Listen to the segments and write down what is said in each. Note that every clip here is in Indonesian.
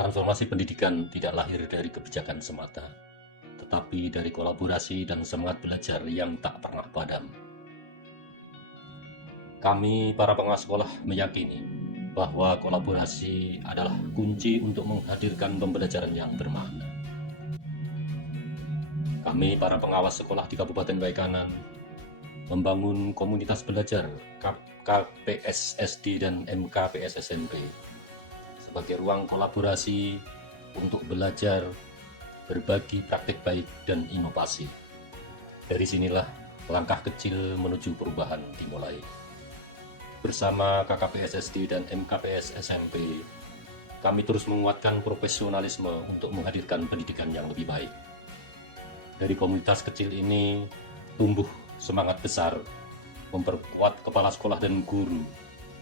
Transformasi pendidikan tidak lahir dari kebijakan semata, tetapi dari kolaborasi dan semangat belajar yang tak pernah padam. Kami, para pengawas sekolah, meyakini bahwa kolaborasi adalah kunci untuk menghadirkan pembelajaran yang bermakna. Kami, para pengawas sekolah di Kabupaten Waikanan, membangun komunitas belajar KPS SD dan MKPS SMP sebagai ruang kolaborasi untuk belajar, berbagi praktik baik, dan inovasi. Dari sinilah langkah kecil menuju perubahan dimulai. Bersama KKPS SD dan MKPS SMP, kami terus menguatkan profesionalisme untuk menghadirkan pendidikan yang lebih baik. Dari komunitas kecil ini tumbuh semangat besar memperkuat kepala sekolah dan guru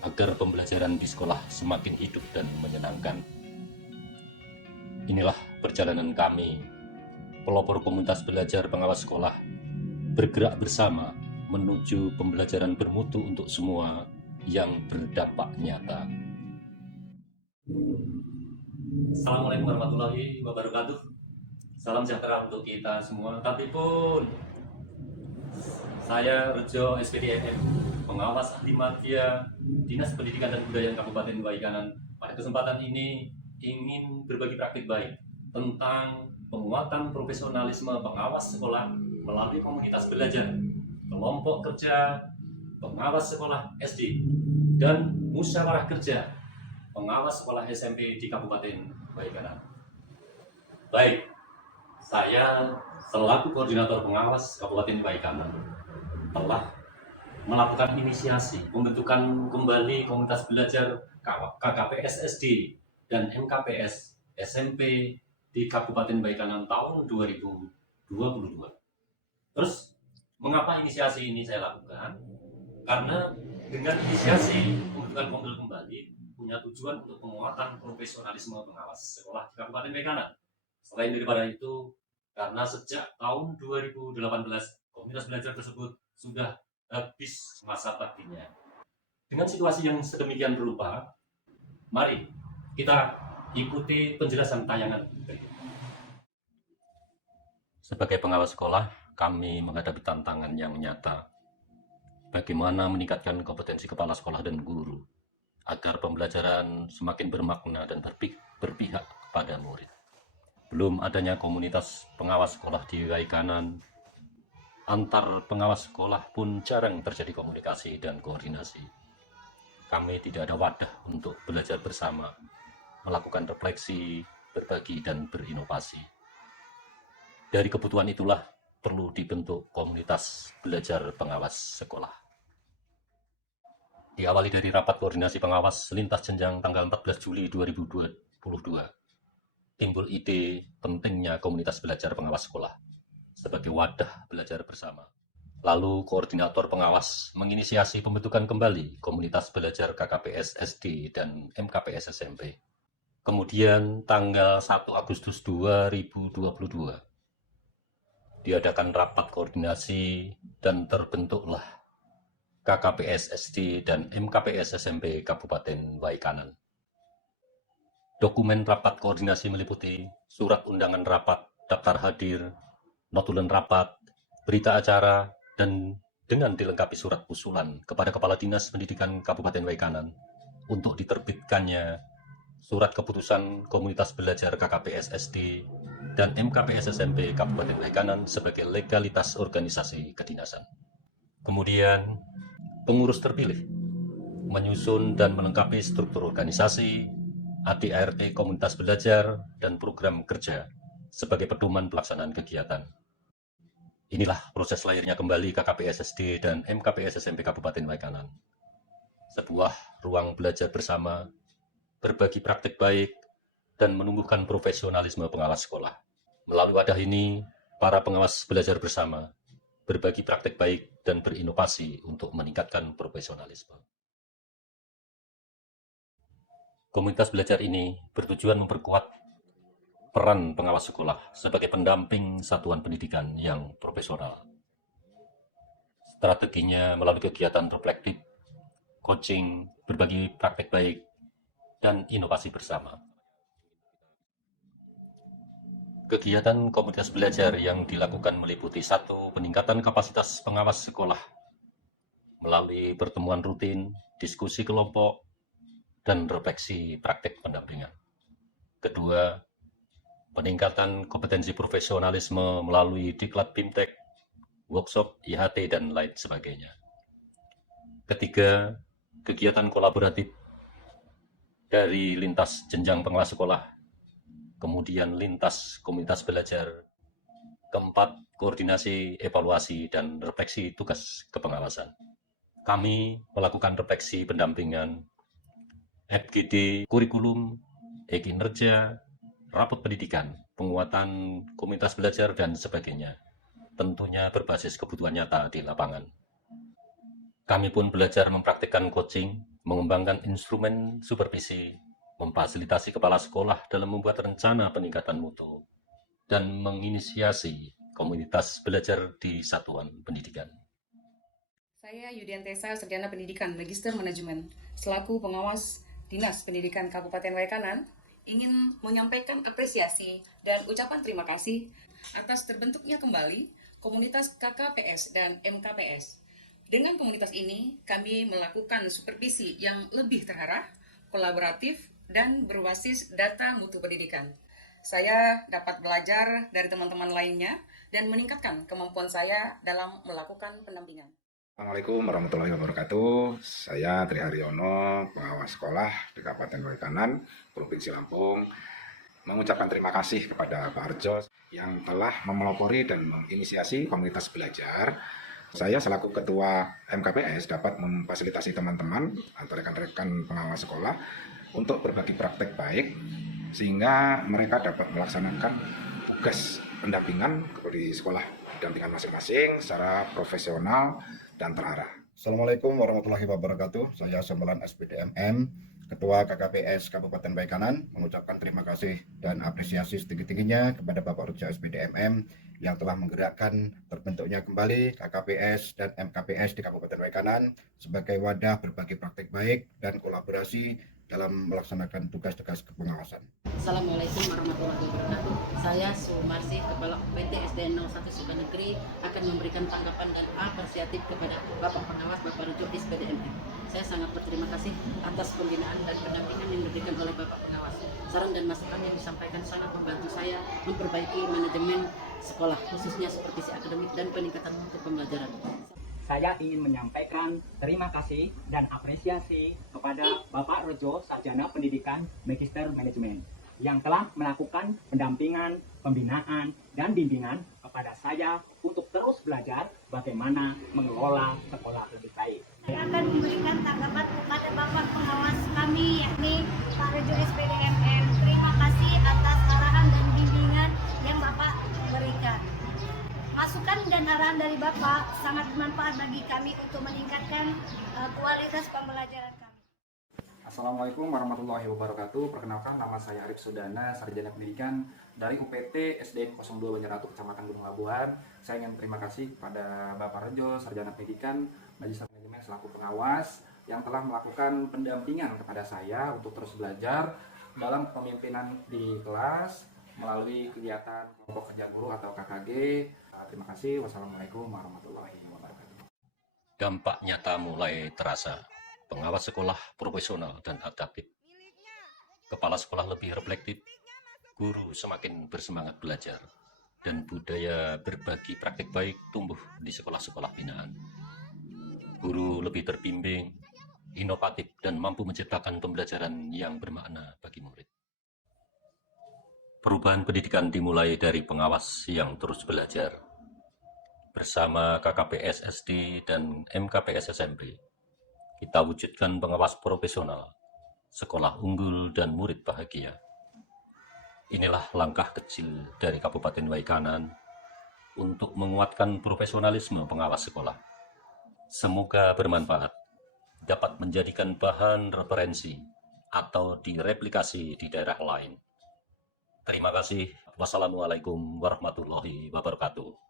agar pembelajaran di sekolah semakin hidup dan menyenangkan. Inilah perjalanan kami, pelopor komunitas belajar pengawas sekolah, bergerak bersama menuju pembelajaran bermutu untuk semua yang berdampak nyata. Assalamualaikum warahmatullahi wabarakatuh. Salam sejahtera untuk kita semua. Tapi pun saya Rejo SPDMM, pengawas ahli media Dinas Pendidikan dan Kebudayaan Kabupaten Waikanan. Pada kesempatan ini ingin berbagi praktik baik tentang penguatan profesionalisme pengawas sekolah melalui komunitas belajar, kelompok kerja pengawas sekolah SD, dan musyawarah kerja pengawas sekolah SMP di Kabupaten Waikanan. Baik, saya selaku koordinator pengawas Kabupaten Waikanan telah melakukan inisiasi pembentukan kembali komunitas belajar KKPS SD dan MKPS SMP di Kabupaten Waikanan tahun 2022. Terus, mengapa inisiasi ini saya lakukan? Karena dengan inisiasi pembentukan komunitas kembali punya tujuan untuk penguatan profesionalisme pengawas sekolah di Kabupaten Waikanan. Selain daripada itu, karena sejak tahun 2018 komunitas belajar tersebut sudah habis masa baktinya. Dengan situasi yang sedemikian rupa, mari kita ikuti penjelasan tayangan berikut. Sebagai pengawas sekolah, kami menghadapi tantangan yang nyata. Bagaimana meningkatkan kompetensi kepala sekolah dan guru agar pembelajaran semakin bermakna dan berpihak kepada murid. Belum adanya komunitas pengawas sekolah di Waikanan, antar pengawas sekolah pun jarang terjadi komunikasi dan koordinasi. Kami tidak ada wadah untuk belajar bersama, melakukan refleksi, berbagi, dan berinovasi. Dari kebutuhan itulah perlu dibentuk komunitas belajar pengawas sekolah. Diawali dari rapat koordinasi pengawas lintas jenjang tanggal 14 Juli 2022, timbul ide pentingnya komunitas belajar pengawas sekolah sebagai wadah belajar bersama. Lalu koordinator pengawas menginisiasi pembentukan kembali komunitas belajar KKPS SD dan MKPS SMP. Kemudian tanggal 1 Agustus 2022 diadakan rapat koordinasi dan terbentuklah KKPS SD dan MKPS SMP Kabupaten Waikanan. Dokumen rapat koordinasi meliputi surat undangan rapat, daftar hadir, notulen rapat, berita acara, dan dengan dilengkapi surat usulan kepada Kepala Dinas Pendidikan Kabupaten Waikanan untuk diterbitkannya surat keputusan komunitas belajar KKPS SD dan MKPS SMP Kabupaten Waikanan sebagai legalitas organisasi kedinasan. Kemudian, pengurus terpilih menyusun dan melengkapi struktur organisasi, ADART komunitas belajar, dan program kerja sebagai pedoman pelaksanaan kegiatan. Inilah proses lahirnya kembali KKPS SD dan MKPS SMP Kabupaten Waikanan. Sebuah ruang belajar bersama, berbagi praktik baik, dan menumbuhkan profesionalisme pengawas sekolah. Melalui wadah ini, para pengawas belajar bersama, berbagi praktik baik, dan berinovasi untuk meningkatkan profesionalisme. Komunitas belajar ini bertujuan memperkuat peran pengawas sekolah sebagai pendamping satuan pendidikan yang profesional. Strateginya melalui kegiatan reflektif, coaching, berbagi praktek baik, dan inovasi bersama. Kegiatan komunitas belajar yang dilakukan meliputi 1. Peningkatan kapasitas pengawas sekolah melalui pertemuan rutin, diskusi kelompok, dan refleksi praktik pendampingan. Kedua, peningkatan kompetensi profesionalisme melalui diklat BIMTEK, workshop, IHT, dan lain sebagainya. Ketiga, kegiatan kolaboratif dari lintas jenjang pengawas sekolah, kemudian lintas komunitas belajar. Keempat, koordinasi, evaluasi, dan refleksi tugas kepengawasan. Kami melakukan refleksi pendampingan, FGD, kurikulum, e-kinerja, rapot pendidikan, penguatan komunitas belajar, dan sebagainya. Tentunya berbasis kebutuhan nyata di lapangan. Kami pun belajar mempraktikkan coaching, mengembangkan instrumen supervisi, memfasilitasi kepala sekolah dalam membuat rencana peningkatan mutu, dan menginisiasi komunitas belajar di satuan pendidikan. Saya Yudiantesa, Sarjana Pendidikan, Magister Manajemen, selaku pengawas Dinas Pendidikan Kabupaten Waikanan, ingin menyampaikan apresiasi dan ucapan terima kasih atas terbentuknya kembali komunitas KKPS dan MKPS. Dengan komunitas ini, kami melakukan supervisi yang lebih terarah, kolaboratif, dan berbasis data mutu pendidikan. Saya dapat belajar dari teman-teman lainnya dan meningkatkan kemampuan saya dalam melakukan pendampingan. Assalamualaikum warahmatullahi wabarakatuh. Saya Tri Haryono, pengawas sekolah di Kabupaten Waikanan, Provinsi Lampung, mengucapkan terima kasih kepada Pak Arjo yang telah memelopori dan menginisiasi komunitas belajar. Saya selaku Ketua MKPS dapat memfasilitasi teman-teman atau rekan-rekan pengawas sekolah untuk berbagi praktek baik sehingga mereka dapat melaksanakan tugas pendampingan di sekolah pendampingan masing-masing secara profesional dan terarah. Assalamualaikum warahmatullahi wabarakatuh. Saya Sembelan SPDMM, Ketua KKPS Kabupaten Waikanan, mengucapkan terima kasih dan apresiasi setinggi-tingginya kepada Bapak Rutja SPDMM yang telah menggerakkan terbentuknya kembali KKPS dan MKPS di Kabupaten Waikanan sebagai wadah berbagi praktik baik dan kolaborasi dalam melaksanakan tugas-tugas kepengawasan. Assalamualaikum warahmatullahi wabarakatuh. Saya Sumarsi, Kepala PT SDN 01 Sukanegeri, akan memberikan tanggapan dan apresiatif kepada Bapak Pengawas Bapak Rutja SPDMM. Saya sangat berterima kasih atas pembinaan dan pendampingan yang diberikan oleh Bapak Pengawas. Saran dan masukan yang disampaikan sangat membantu saya memperbaiki manajemen sekolah, khususnya supervisi akademik dan peningkatan mutu pembelajaran. Saya ingin menyampaikan terima kasih dan apresiasi kepada Bapak Rejo, Sarjana Pendidikan Magister Manajemen, yang telah melakukan pendampingan, pembinaan, dan bimbingan kepada saya untuk terus belajar bagaimana mengelola sekolah lebih baik. Saya akan memberikan tanggapan kepada Bapak Pengawas kami, yakni Pak Rejo SPDMM. Terima kasih atas arahan dan bimbingan yang Bapak berikan. Masukan dan arahan dari Bapak sangat bermanfaat bagi kami untuk meningkatkan kualitas pembelajaran kami. Assalamualaikum warahmatullahi wabarakatuh. Perkenalkan, nama saya Arif Sudana, Sarjana Pendidikan dari UPT SD 02 Banjaratu, Kecamatan Gunung Labuhan. Saya ingin terima kasih kepada Bapak Rejo, Sarjana Pendidikan Magister Manajemen selaku pengawas yang telah melakukan pendampingan kepada saya untuk terus belajar dalam kepemimpinan di kelas melalui kegiatan kelompok kerja guru atau KKG. Terima kasih. Wassalamualaikum warahmatullahi wabarakatuh. Dampak nyata mulai terasa. Pengawas sekolah profesional dan adaptif. Kepala sekolah lebih reflektif. Guru semakin bersemangat belajar. Dan budaya berbagi praktik baik tumbuh di sekolah-sekolah binaan. Guru lebih terbimbing, inovatif, dan mampu menciptakan pembelajaran yang bermakna bagi murid. Perubahan pendidikan dimulai dari pengawas yang terus belajar. Bersama KKPS SD dan MKPS SMP, kita wujudkan pengawas profesional, sekolah unggul, dan murid bahagia. Inilah langkah kecil dari Kabupaten Waikanan untuk menguatkan profesionalisme pengawas sekolah. Semoga bermanfaat, dapat menjadikan bahan referensi atau direplikasi di daerah lain. Terima kasih. Wassalamualaikum warahmatullahi wabarakatuh.